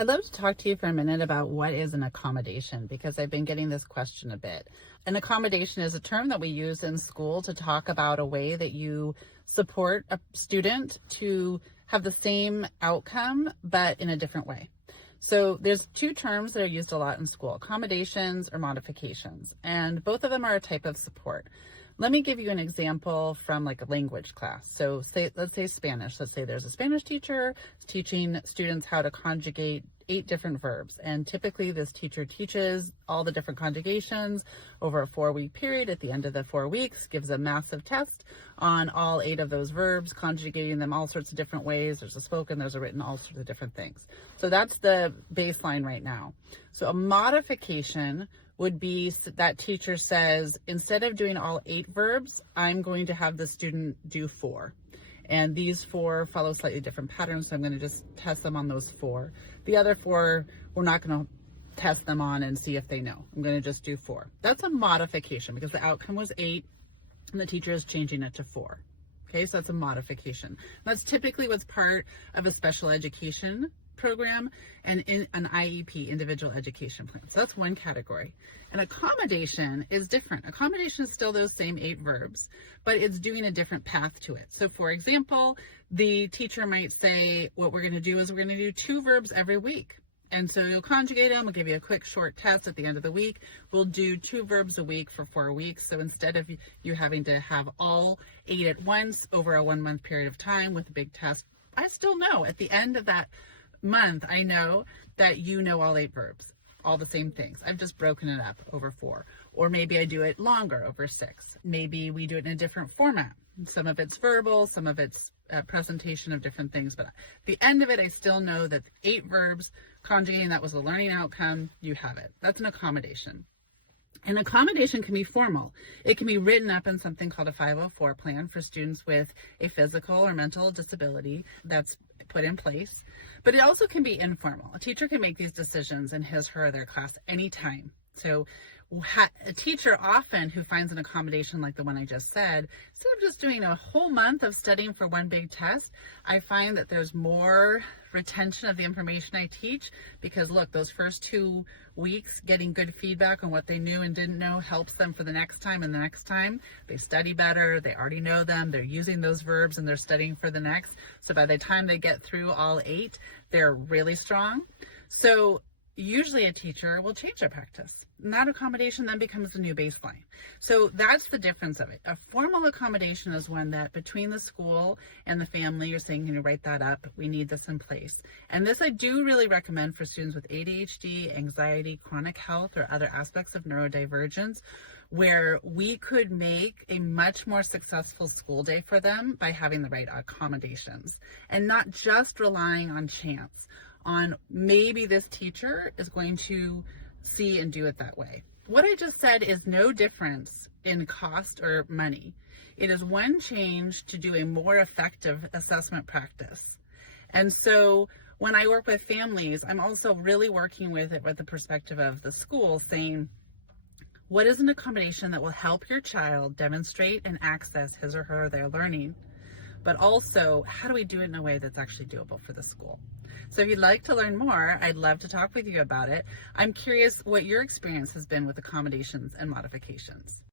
I'd love to talk to you for a minute about what is an accommodation, because I've been getting this question a bit. An accommodation is a term that we use in school to talk about a way that you support a student to have the same outcome, but in a different way. So there's two terms that are used a lot in school: accommodations or modifications, and both of them are a type of support. Let me give you an example from like a language class. So let's say Spanish. Let's say there's a Spanish teacher teaching students how to conjugate 8 different verbs. And typically this teacher teaches all the different conjugations over a 4-week period. At the end of the 4 weeks, gives a massive test on all 8 of those verbs, conjugating them all sorts of different ways. There's a spoken, there's a written, all sorts of different things. So that's the baseline right now. So a modification would be that teacher says, instead of doing all 8 verbs, I'm going to have the student do 4. And these 4 follow slightly different patterns, so I'm going to just test them on those 4. The other 4, we're not going to test them on and see if they know. I'm going to just do 4. That's a modification because the outcome was 8 and the teacher is changing it to 4. Okay, so that's a modification. That's typically what's part of a special education program and in an IEP, individual education plan. So that's one category. An accommodation is different. Accommodation is still those same 8 verbs, but it's doing a different path to it. So for example, the teacher might say, what we're going to do is we're going to do 2 verbs every week. And so you'll conjugate them. We'll give you a quick short test at the end of the week. We'll do 2 verbs a week for 4 weeks. So instead of you having to have all 8 at once over a 1-month period of time with a big test, I still know at the end of that month, I know that you know all 8 verbs, all the same things. I've just broken it up over 4. Or maybe I do it longer over 6. Maybe we do it in a different format. Some of it's verbal, some of it's a presentation of different things. But at the end of it, I still know that 8 verbs, conjugating that was the learning outcome, you have it. That's an accommodation. An accommodation can be formal. It can be written up in something called a 504 plan for students with a physical or mental disability that's put in place. But it also can be informal. A teacher can make these decisions in his, her, or their class anytime. So a teacher often who finds an accommodation like the one I just said, instead of just doing a whole month of studying for one big test, I find that there's more retention of the information I teach because look, those first 2 weeks getting good feedback on what they knew and didn't know helps them for the next time and the next time. They study better, they already know them, they're using those verbs and they're studying for the next. So by the time they get through all 8, they're really strong. So usually a teacher will change their practice. And that accommodation then becomes the new baseline. So that's the difference of it. A formal accommodation is one that between the school and the family, you're saying, can you write that up? We need this in place. And this I do really recommend for students with ADHD, anxiety, chronic health, or other aspects of neurodivergence, where we could make a much more successful school day for them by having the right accommodations and not just relying on chance, on maybe this teacher is going to see and do it that way. What I just said is no difference in cost or money. It is one change to do a more effective assessment practice. And so when I work with families, I'm also really working with it with the perspective of the school, saying, what is an accommodation that will help your child demonstrate and access his or her their learning? But also, how do we do it in a way that's actually doable for the school? So if you'd like to learn more, I'd love to talk with you about it. I'm curious what your experience has been with accommodations and modifications.